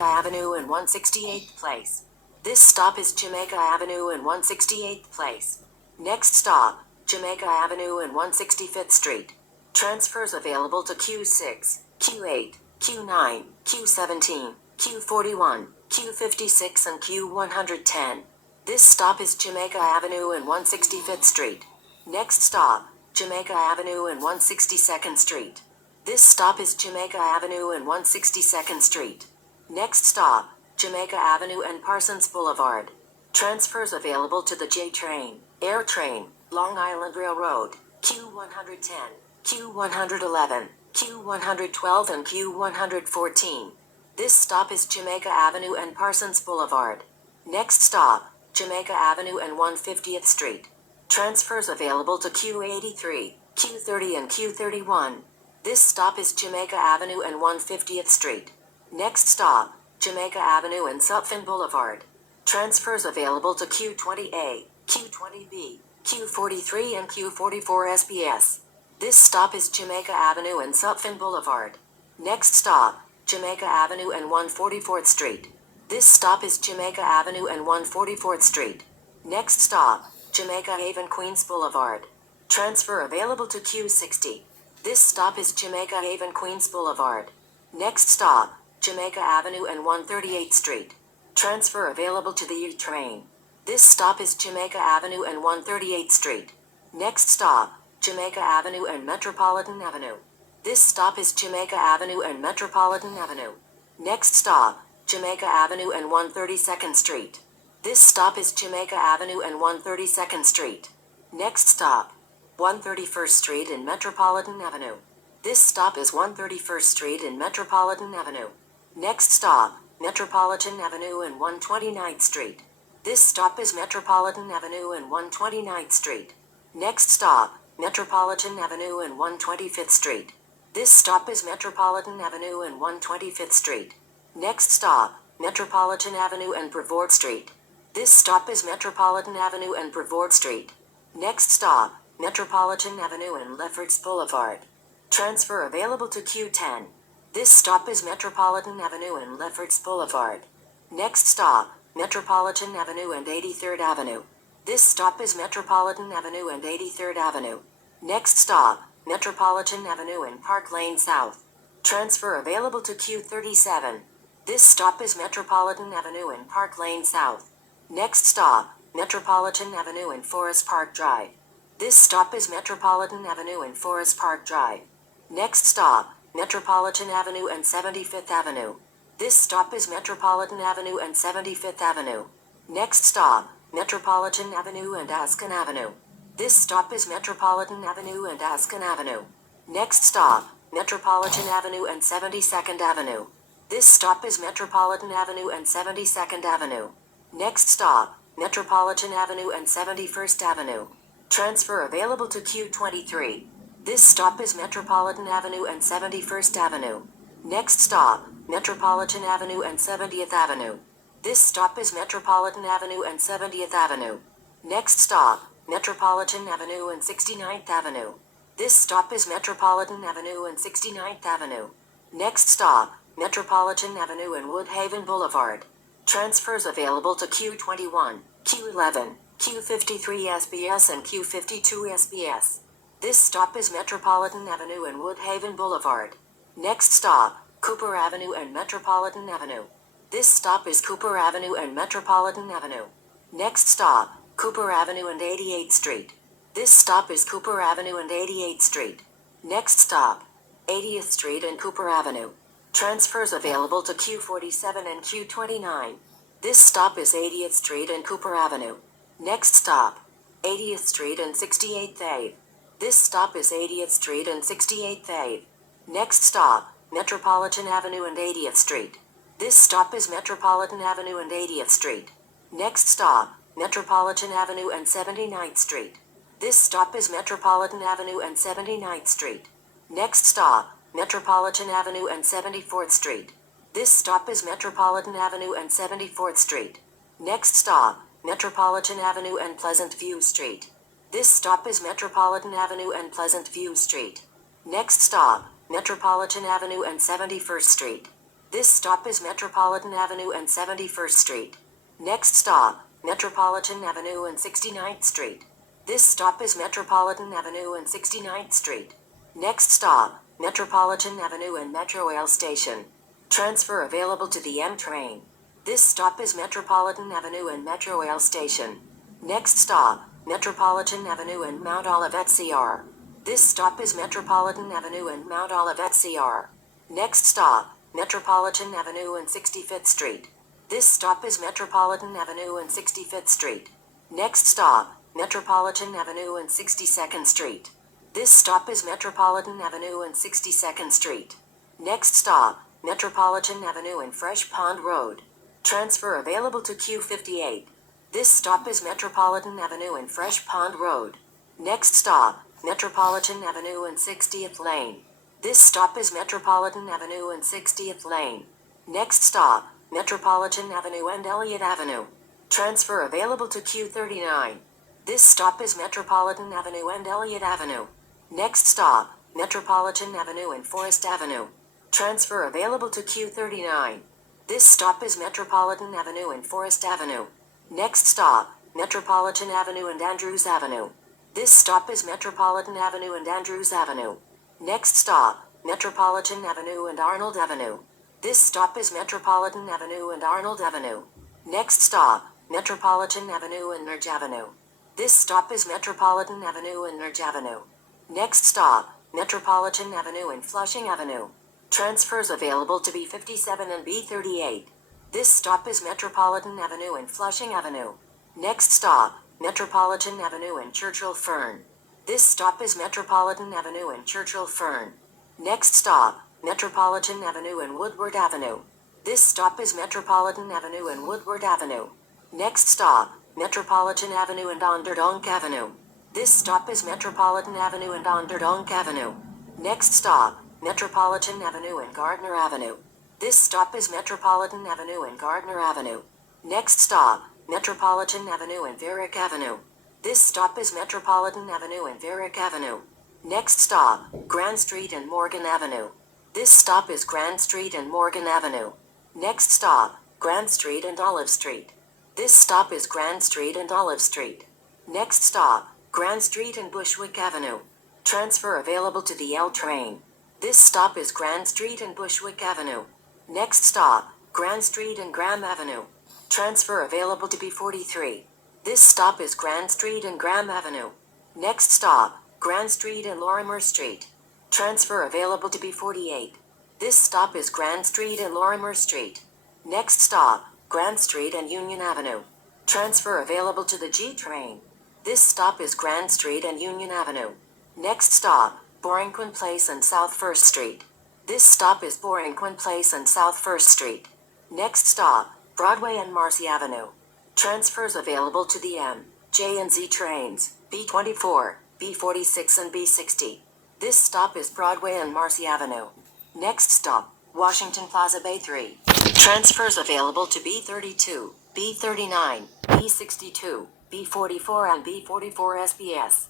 Avenue and 168th Place. This stop is Jamaica Avenue and 168th Place. Next stop, Jamaica Avenue and 165th Street. Transfers available to Q6, Q8, Q9, Q17, Q41, Q56 and Q110. This stop is Jamaica Avenue and 165th Street. Next stop, Jamaica Avenue and 162nd Street. This stop is Jamaica Avenue and 162nd Street. Next stop, Jamaica Avenue and Parsons Boulevard. Transfers available to the J Train, Air Train, Long Island Railroad, Q110, Q111, Q112 and Q114. This stop is Jamaica Avenue and Parsons Boulevard. Next stop, Jamaica Avenue and 150th Street. Transfers available to Q83, Q30 and Q31. This stop is Jamaica Avenue and 150th Street. Next stop, Jamaica Avenue and Sutphin Boulevard. Transfers available to Q20A, Q20B, Q43 and Q44 SBS. This stop is Jamaica Avenue and Sutphin Boulevard. Next stop, Jamaica Avenue and 144th Street. This stop is Jamaica Avenue and 144th Street. Next stop, Jamaica Haven Queens Boulevard. Transfer available to Q60. This stop is Jamaica Haven Queens Boulevard. Next stop, Jamaica Avenue and 138th Street. Transfer available to the U Train. This stop is Jamaica Avenue and 138th Street. Next stop, Jamaica Avenue and Metropolitan Avenue. This stop is Jamaica Avenue and Metropolitan Avenue. Next stop, Jamaica Avenue and 132nd Street. This stop is Jamaica Avenue and 132nd Street. Next stop, 131st Street and Metropolitan Avenue. This stop is 131st Street and Metropolitan Avenue. Next stop, Metropolitan Avenue and 129th Street. This stop is Metropolitan Avenue and 129th Street. Next stop, Metropolitan Avenue and 125th Street. This stop is Metropolitan Avenue and 125th Street. Next stop, Metropolitan Avenue and Brevoort Street. This stop is Metropolitan Avenue and Brevoort Street. Next stop, Metropolitan Avenue and Lefferts Boulevard. Transfer available to Q10. This stop is Metropolitan Avenue and Lefferts Boulevard. Next stop, Metropolitan Avenue and 83rd Avenue. This stop is Metropolitan Avenue and 83rd Avenue. Next stop, Metropolitan Avenue and Park Lane South. Transfer available to Q37. This stop is Metropolitan Avenue and Park Lane South. Next stop, Metropolitan Avenue and Forest Park Drive. This stop is Metropolitan Avenue and Forest Park Drive. Next stop, Metropolitan Avenue and 75th Avenue. This stop is Metropolitan Avenue and 75th Avenue. Next stop, Metropolitan Avenue and Askin Avenue. This stop is Metropolitan Avenue and Askin Avenue. Next stop, Metropolitan Avenue and 72nd Avenue. This stop is Metropolitan Avenue and 72nd Avenue. Next stop, Metropolitan Avenue and 71st Avenue. Transfer available to Q23. This stop is Metropolitan Avenue and 71st Avenue. Next stop, Metropolitan Avenue and 70th Avenue. This stop is Metropolitan Avenue and 70th Avenue. Next stop, Metropolitan Avenue and 69th Avenue. This stop is Metropolitan Avenue and 69th Avenue. Next stop, Metropolitan Avenue and Woodhaven Boulevard. Transfers available to Q21, Q11, Q53 SBS and Q52 SBS. This stop is Metropolitan Avenue and Woodhaven Boulevard. Next stop, Cooper Avenue and Metropolitan Avenue. This stop is Cooper Avenue and Metropolitan Avenue. Next stop, Cooper Avenue and 88th Street. This stop is Cooper Avenue and 88th Street. Next stop, 80th Street and Cooper Avenue. Transfers available to Q47 and Q29. This stop is 80th Street and Cooper Avenue. Next stop, 80th Street and 68th Ave. This stop is 80th Street and 68th Ave. Next stop, Metropolitan Avenue and 80th Street. This stop is Metropolitan Avenue and 80th Street. Next stop, Metropolitan Avenue and 79th Street. This stop is Metropolitan Avenue and 79th Street. Next stop, Metropolitan Avenue and 74th Street. This stop is Metropolitan Avenue and 74th Street. Next stop, Metropolitan Avenue and Pleasant View Street. This stop is Metropolitan Avenue and Pleasant View Street. Next stop, Metropolitan Avenue and 71st Street. This stop is Metropolitan Avenue and 71st Street. Next stop, Metropolitan Avenue and 69th Street. This stop is Metropolitan Avenue and 69th Street. Next stop, Metropolitan Avenue and Metrorail Station. Transfer available to the M train. This stop is Metropolitan Avenue and Metrorail Station. Next stop, Metropolitan Avenue and Mount Olivet CR. This stop is Metropolitan Avenue and Mount Olivet CR. Next stop, Metropolitan Avenue and 65th Street. This stop is Metropolitan Avenue and 65th Street. Next stop, Metropolitan Avenue and 62nd Street. This stop is Metropolitan Avenue and 62nd Street. Next stop, Metropolitan Avenue and Fresh Pond Road. Transfer available to Q58. This stop is Metropolitan Avenue and Fresh Pond Road. Next stop, Metropolitan Avenue and 60th Lane. This stop is Metropolitan Avenue and 60th Lane. Next stop, Metropolitan Avenue and Elliott Avenue. Transfer available to Q39. This stop is Metropolitan Avenue and Elliott Avenue. Next stop, Metropolitan Avenue and Forest Avenue. Transfer available to Q39. This stop is Metropolitan Avenue and Forest Avenue. Next stop, Metropolitan Avenue and Andrews Avenue. This stop is Metropolitan Avenue and Andrews Avenue. Next stop, Metropolitan Avenue and Arnold Avenue. This stop is Metropolitan Avenue and Arnold Avenue. Next stop, Metropolitan Avenue and Nerge Avenue. This stop is Metropolitan Avenue and Nerge Avenue. Next stop, Metropolitan Avenue and Flushing Avenue. Transfers available to B57 and B38. This stop is Metropolitan Avenue and Flushing Avenue. Next stop, Metropolitan Avenue and Churchill Fern. This stop is Metropolitan Avenue and Churchill Fern. Next stop, Metropolitan Avenue and Woodward Avenue. This stop is Metropolitan Avenue and Woodward Avenue. Next stop, Metropolitan Avenue and Onderdonk Avenue. This stop is Metropolitan Avenue and Onderdonk Avenue. Next stop, Metropolitan Avenue and Gardner Avenue. This stop is Metropolitan Avenue and Gardner Avenue. Next stop, Metropolitan Avenue and Varick Avenue. This stop is Metropolitan Avenue and Varick Avenue. Next stop, Grand Street and Morgan Avenue. This stop is Grand Street and Morgan Avenue. Next stop, Grand Street and Olive Street. This stop is Grand Street and Olive Street. Next stop, Grand Street and Bushwick Avenue. Transfer available to the L train. This stop is Grand Street and Bushwick Avenue. Next stop, Grand Street and Graham Avenue. Transfer available to B43. This stop is Grand Street and Graham Avenue. Next stop, Grand Street and Lorimer Street. Transfer available to B48. This stop is Grand Street and Lorimer Street. Next stop, Grand Street and Union Avenue. Transfer available to the G train. This stop is Grand Street and Union Avenue. Next stop, Boringquin Place and South First Street. This stop is Boringquin Place and South First Street. Next stop, Broadway and Marcy Avenue. Transfers available to the M, J and Z trains, B24, B46 and B60. This stop is Broadway and Marcy Avenue. Next stop, Washington Plaza Bay 3. Transfers available to B32, B39, B62, B44 and B44 SBS.